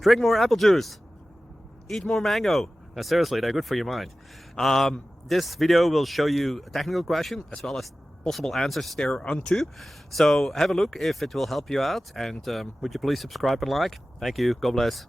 Drink more apple juice. Eat more mango. Now, seriously, they're good for your mind. This video will show you a technical question as well as possible answers thereunto. So have a look if it will help you out, and would you please subscribe and like? Thank you. God bless.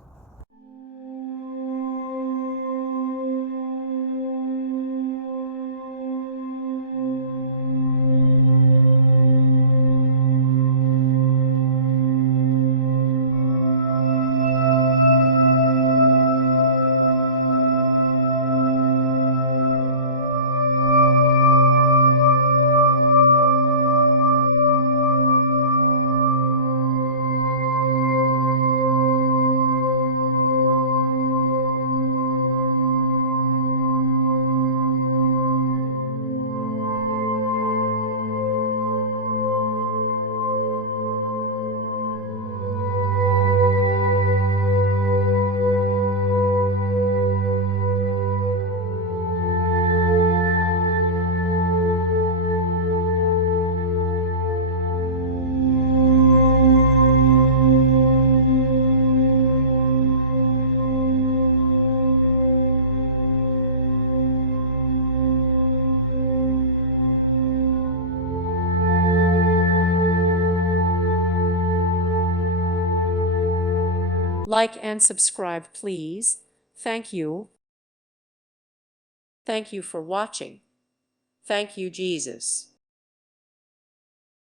Like and subscribe, please. Thank you. Thank you for watching. Thank you, Jesus.